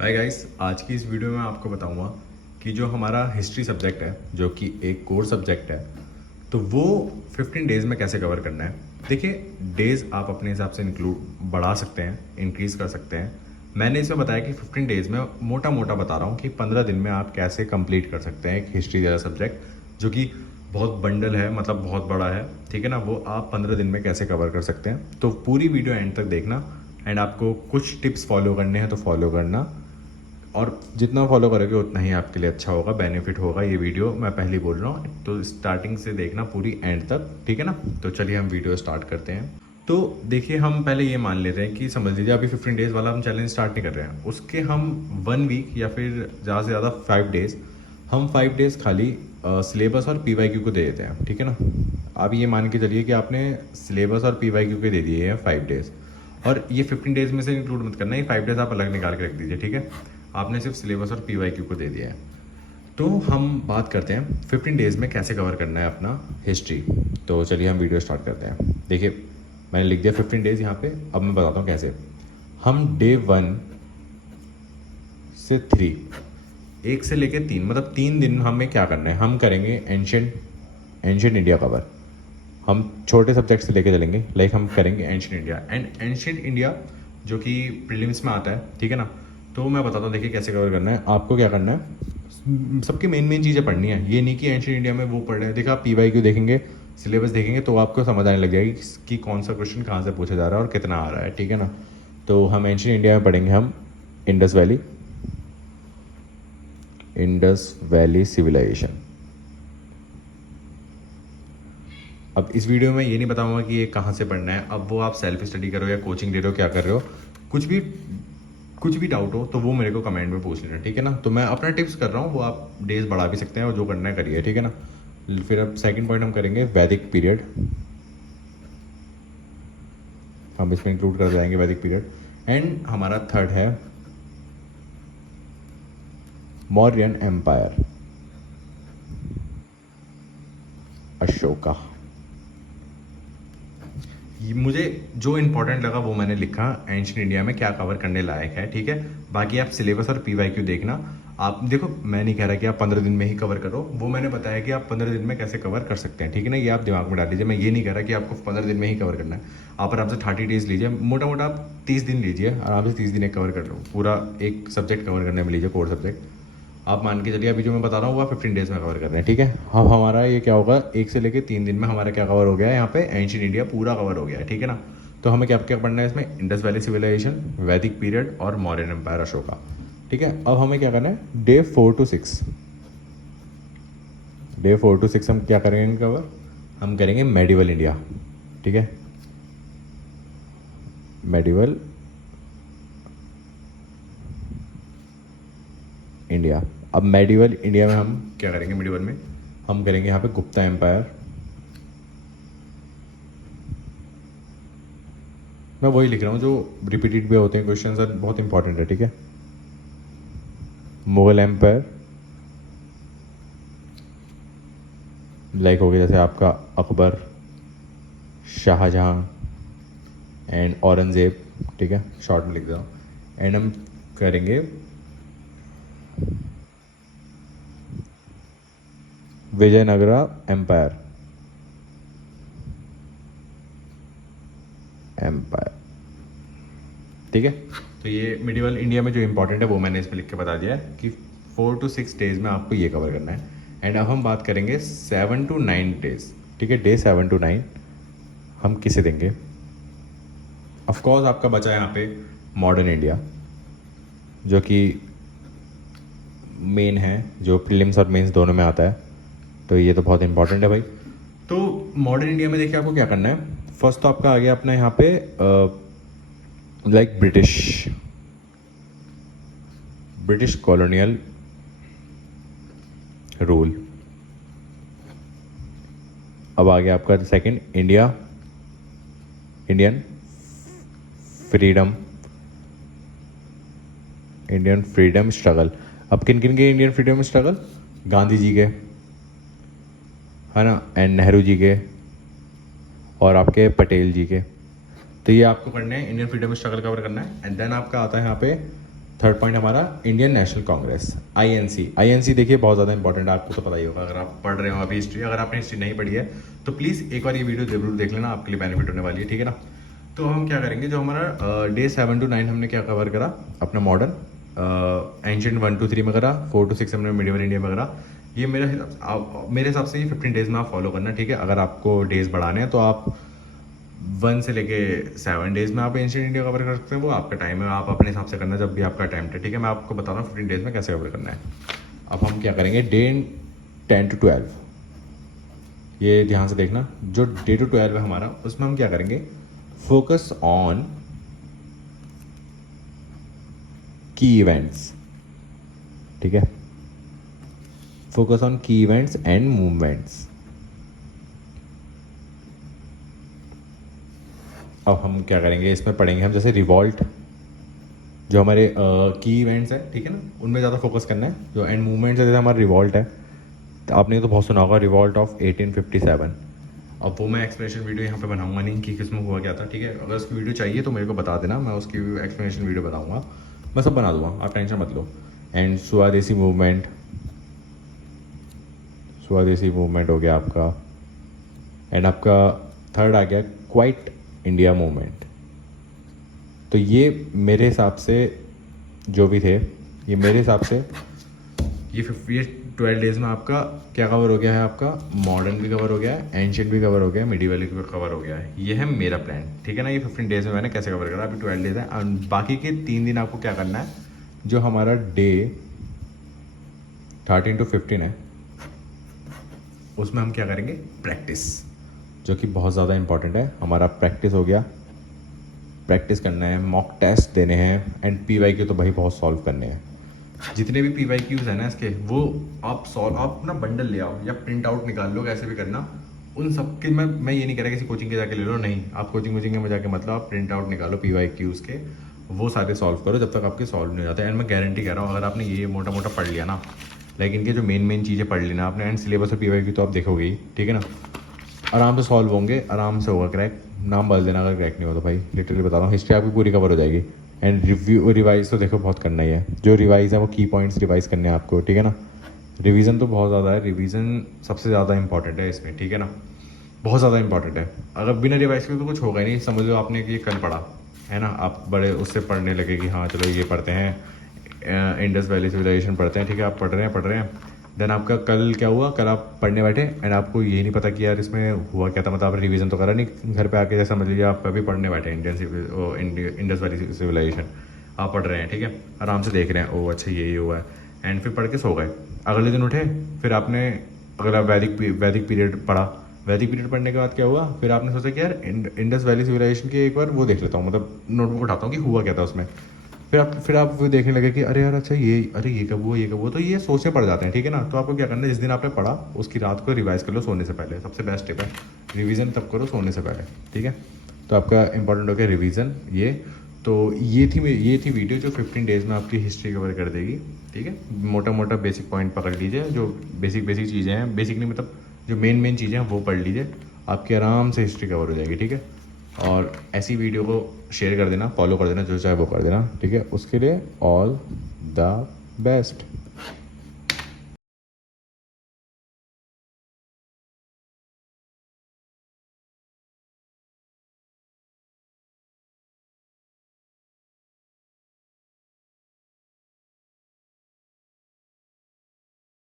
Hi guys, आज की इस वीडियो में आपको बताऊंगा कि जो हमारा हिस्ट्री सब्जेक्ट है, जो कि एक कोर सब्जेक्ट है, तो वो 15 डेज़ में कैसे कवर करना है। देखिए, डेज़ आप अपने हिसाब से इंक्लूड बढ़ा सकते हैं, इंक्रीज़ कर सकते हैं। मैंने इसमें बताया कि 15 डेज़ में मोटा मोटा बता रहा हूँ कि 15 दिन में आप कैसे कंप्लीट कर सकते हैं एक हिस्ट्री जैसा सब्जेक्ट जो कि बहुत बंडल है, मतलब बहुत बड़ा है, ठीक है ना। वो आप 15 दिन में कैसे कवर कर सकते हैं। तो पूरी वीडियो एंड तक देखना एंड आपको कुछ टिप्स फॉलो करने हैं तो फॉलो करना, और जितना फॉलो करोगे उतना ही आपके लिए अच्छा होगा, बेनिफिट होगा। ये वीडियो मैं पहले ही बोल रहा हूँ, तो स्टार्टिंग से देखना पूरी एंड तक, ठीक है ना। तो चलिए हम वीडियो स्टार्ट करते हैं। तो देखिए, हम पहले ये मान लेते हैं कि समझ लीजिए अभी 15 डेज़ वाला हम चैलेंज स्टार्ट नहीं कर रहे हैं, उसके हम 1 वीक या फिर ज़्यादा से ज़्यादा 5 डेज़, हम 5 डेज़ खाली सिलेबस और PYQ को दे देते हैं, ठीक है ना। आप ये मान के चलिए कि आपने सिलेबस और PYQ के दे दिए हैं 5 डेज़, और ये 15 डेज़ में से इंक्लूड मत करना, ये 5 डेज़ आप अलग निकाल के रख दीजिए, ठीक है। आपने सिर्फ सिलेबस और PYQ को दे दिया है। तो हम बात करते हैं 15 डेज़ में कैसे कवर करना है अपना हिस्ट्री। तो चलिए हम वीडियो स्टार्ट करते हैं। देखिए, मैंने लिख दिया 15 डेज़ यहाँ पे। अब मैं बताता हूँ कैसे। हम डे 1 से 3, 1 से लेके 3, मतलब 3 दिन हमें क्या करना है। हम करेंगे एंशियंट इंडिया कवर। हम छोटे सब्जेक्ट से लेके चलेंगे, लाइक हम करेंगे ancient India and ancient India जो कि प्रीलिम्स में आता है, ठीक है ना। तो मैं बताता हूँ, देखिए कैसे कवर करना है। आपको क्या करना है, सबकी मेन चीज़ें पढ़नी है। ये नहीं कि एंशियंट इंडिया में वो पढ़ रहे हैं। देखा, आप PYQ देखेंगे, सिलेबस देखेंगे, तो आपको समझ आने लग जाएगी कि कौन सा क्वेश्चन कहाँ से पूछा जा रहा है और कितना आ रहा है, ठीक है ना। तो हम एंशियंट इंडिया में पढ़ेंगे हम इंडस वैली सिविलाइजेशन। अब इस वीडियो में ये नहीं बताऊंगा कि ये कहाँ से पढ़ना है। अब वो आप सेल्फ स्टडी करो या कोचिंग ले रहे हो, क्या कर रहे हो, कुछ भी डाउट हो तो वो मेरे को कमेंट में पूछ लेना, ठीक है ना। तो मैं अपना टिप्स कर रहा हूँ, वो आप डेज बढ़ा भी सकते हैं और जो करना है करिए, ठीक है ना। फिर अब सेकंड पॉइंट हम करेंगे वैदिक पीरियड। हम इसमें इंक्लूड कर जाएंगे वैदिक पीरियड। एंड हमारा थर्ड है मौर्यन एम्पायर, अशोका। मुझे जो इंपॉर्टेंट लगा वो मैंने लिखा, एंशियंट इंडिया में क्या कवर करने लायक है, ठीक है। बाकी आप सिलेबस और PYQ देखना। आप देखो, मैं नहीं कह रहा कि आप 15 दिन में ही कवर करो, वो मैंने बताया कि आप 15 दिन में कैसे कवर कर सकते हैं, ठीक है ना। ये आप दिमाग में डाल लीजिए। मैं ये नहीं कह रहा कि आपको 15 दिन में ही कवर करना है। आप आराम से 30 डेज लीजिए, मोटा मोटा आप 30 दिन लीजिए, आराम से 30 दिन एक कवर कर लो। पूरा एक सब्जेक्ट कवर करने में लीजिए, कोर सब्जेक्ट। आप मान के चलिए अभी जो मैं बता रहा हूँ वो 15 डेज़ में कवर कर रहे हैं, ठीक है। अब हमारा ये क्या होगा, 1 से लेकर 3 दिन में हमारा क्या कवर हो गया है, यहाँ पे एंशियंट इंडिया पूरा कवर हो गया है, ठीक है ना। तो हमें क्या क्या पढ़ना है इसमें, इंडस वैली सिविलाइजेशन, वैदिक पीरियड और मौर्यन एम्पायर, अशोका, ठीक है। अब हमें क्या करना है, डे 4 to 6 हम क्या करेंगे कवर, हम करेंगे मेडिवल इंडिया, ठीक है। Medieval India. अब मेडिवल इंडिया में हम क्या करेंगे, मेडिवल में हम करेंगे यहाँ पे गुप्ता एम्पायर। मैं वही लिख रहा हूँ जो रिपीटेड भी होते हैं क्वेश्चन, सर बहुत इंपॉर्टेंट है, ठीक है। मुगल एम्पायर, लाइक हो गया जैसे आपका अकबर, शाहजहां एंड औरंगजेब, ठीक है, शॉर्ट में लिख रहा हूँ। एंड हम करेंगे विजयनगरा एम्पायर, ठीक है। तो ये मिडिवल इंडिया में जो इंपॉर्टेंट है वो मैंने इसमें लिख के बता दिया है कि 4 to 6 डेज में आपको ये कवर करना है। एंड अब हम बात करेंगे 7 to 9 डेज, ठीक है। डे 7 to 9 हम किसे देंगे। ऑफकोर्स आपका बचा है यहाँ पे मॉडर्न इंडिया, जो कि मेन है, जो प्रीलिम्स और मेंस दोनों में आता है। तो ये तो बहुत इंपॉर्टेंट है भाई। तो मॉडर्न इंडिया में देखिए आपको क्या करना है। फर्स्ट तो आपका आ गया अपना यहाँ पे लाइक ब्रिटिश कॉलोनियल रूल। अब आ गया आपका सेकंड इंडियन फ्रीडम स्ट्रगल। अब किन किन के Indian freedom struggle, Gandhi ji के, है ना, एंड नेहरू जी के और आपके पटेल जी के। तो ये आपको करने हैं, इंडियन फ्रीडम स्ट्रगल कवर करना है। एंड देन आपका आता है यहाँ पे थर्ड पॉइंट हमारा इंडियन नेशनल कांग्रेस, आईएनसी देखिए बहुत ज़्यादा इंपॉर्टेंट है, आपको तो पता ही होगा अगर आप पढ़ रहे हो अभी हिस्ट्री। अगर आपने हिस्ट्री नहीं पढ़ी है तो प्लीज़ एक बार ये वीडियो जरूर देख लेना, आपके लिए बेनिफिट होने वाली है, ठीक है ना। तो हम क्या करेंगे, जो हमारा डे 7 to 9 हमने क्या कवर करा, अपना मॉडर्न, एंशियंट 1 to 3 में करा, 4 to 6 हमने मिडिवल इंडिया में करा। ये मेरे हिसाब से ये 15 डेज़ में आप फॉलो करना, ठीक है। अगर आपको डेज़ बढ़ाने हैं तो आप 1 से लेके 7 डेज़ में आप एंशियंट इंडिया कवर कर सकते हैं, वो आपका टाइम है, आप अपने हिसाब से करना जब भी आपका टाइम है, ठीक है। मैं आपको बता रहा हूँ 15 डेज़ में कैसे कवर करना है। अब हम क्या करेंगे, डे 10 to 12, ये ध्यान से देखना, जो डे to 12 है हमारा, उसमें हम क्या करेंगे, फोकस ऑन की इवेंट्स, ठीक है। फोकस ऑन की इवेंट्स एंड मूवमेंट्स। अब हम क्या करेंगे, इसमें पढ़ेंगे हम जैसे रिवॉल्ट, जो हमारे की इवेंट्स है, ठीक है ना, उनमें ज़्यादा फोकस करना है। जो एंड मूवमेंट्स है, जैसे हमारा रिवॉल्ट है, तो आपने तो बहुत सुना होगा रिवॉल्ट ऑफ 1857। अब वो मैं एक्सप्लेनेशन वीडियो यहाँ पे बनाऊंगा नहीं कि किसमें हुआ क्या था, ठीक है। अगर उसकी वीडियो चाहिए तो मेरे को बता देना, मैं उसकी एक्सप्लेनेशन वीडियो बताऊँगा, मैं सब बना दूँगा, आप टेंशन मत लो। एंड स्वदेशी मूवमेंट हो गया आपका। एंड आपका थर्ड आ गया क्वाइट इंडिया मूवमेंट। तो ये मेरे हिसाब से जो भी थे, ये मेरे हिसाब से ये 12 डेज़ में आपका क्या कवर हो गया है, आपका मॉडर्न भी कवर हो गया है, एंशियंट भी कवर हो गया है, मिडिवल भी कवर हो गया है। ये है मेरा प्लान, ठीक है ना। ये 15 डेज़ में मैंने कैसे कवर करा, अभी 12 डेज़ है, और बाकी के 3 दिन आपको क्या करना है, जो हमारा डे 13 to 15 है, उसमें हम क्या करेंगे, प्रैक्टिस, जो कि बहुत ज़्यादा इंपॉर्टेंट है। हमारा प्रैक्टिस हो गया, प्रैक्टिस करना है, मॉक टेस्ट देने हैं, एंड PYQ तो भाई बहुत सॉल्व करने हैं। जितने भी PYQs हैं ना इसके, वो आप ना बंडल ले आओ या प्रिंट आउट निकाल लो, कैसे भी करना उन सब के। मैं ये नहीं कह रहा किसी कोचिंग के जाके ले लो, नहीं, आप कोचिंग में जाके मतलब आप प्रिंट आउट निकालो PYQs के, वो सारे सॉल्व करो जब तक आपके सॉल्व नहीं हो जाते। एंड मैं गारंटी कह रहा हूँ, अगर आपने ये मोटा मोटा पढ़ लिया ना, लेकिन इनके जो मेन चीज़ें पढ़ लेना आपने, एंड सिलेबस और PYQ तो आप देखोगे ही, ठीक है ना, आराम से सॉल्व होंगे, आराम से होगा क्रैक। नाम बदल देना अगर क्रैक नहीं हो तो भाई, लिटरली बता रहा हूँ, हिस्ट्री आपकी पूरी कवर हो जाएगी। एंड रिवाइज तो देखो बहुत करना ही है, जो रिवाइज है वो की पॉइंट्स रिवाइज करने हैं आपको, ठीक है ना। रिवीजन तो बहुत ज़्यादा है, रिवीजन सबसे ज़्यादा इंपॉर्टेंट है इसमें, ठीक है ना, बहुत ज़्यादा इंपॉर्टेंट है। अगर बिना रिवाइज के तो कुछ होगा ही नहीं। समझ लो आपने कि ये कल पढ़ा है ना, आप बड़े उससे पढ़ने लगे कि हाँ चलो ये पढ़ते हैं, इंडस वैली सिविलाइजेशन पढ़ते हैं, ठीक है, आप पढ़ रहे हैं, देन आपका कल क्या हुआ, कल आप पढ़ने बैठे एंड आपको ये नहीं पता कि यार इसमें हुआ क्या था, मतलब आपने रिवीजन तो करा नहीं घर पे आके, जैसा समझ लीजिए आप अभी पढ़ने बैठे इंडस वैली सिविलाइजेशन आप पढ़ रहे हैं, ठीक है, आराम से देख रहे हैं, ओह अच्छा ये हुआ है, एंड फिर पढ़ के सो गए। अगले दिन उठे, फिर आपने अगला वैदिक पीरियड पढ़ा, वैदिक पीरियड पढ़ने के बाद क्या हुआ, फिर आपने सोचा कि यार इंडस वैली सिविलाइजेशन की एक बार वो देख लेता हूँ, मतलब नोटबुक उठाता हूँ कि हुआ क्या था उसमें। फिर आप वो देखने लगे कि अरे यार अच्छा ये कब हुआ, तो ये सोचने पड़ जाते हैं, ठीक है ना। तो आपको क्या करना है, जिस दिन आपने पढ़ा उसकी रात को रिवाइज कर लो सोने से पहले, सबसे बेस्ट टिप है, रिवीजन तब करो सोने से पहले, ठीक है। तो आपका इंपॉर्टेंट हो गया रिवीजन। तो ये थी वीडियो जो 15 डेज़ में आपकी हिस्ट्री कवर कर देगी, ठीक है। मोटा बेसिक पॉइंट पकड़ लीजिए, जो बेसिक चीज़ें हैं, बेसिक नहीं मतलब जो मेन चीज़ें हैं वो पढ़ लीजिए, आपकी आराम से हिस्ट्री कवर हो जाएगी, ठीक है। और ऐसी वीडियो को शेयर कर देना, फॉलो कर देना, जो चाहे वो कर देना, ठीक है। उसके लिए ऑल द बेस्ट।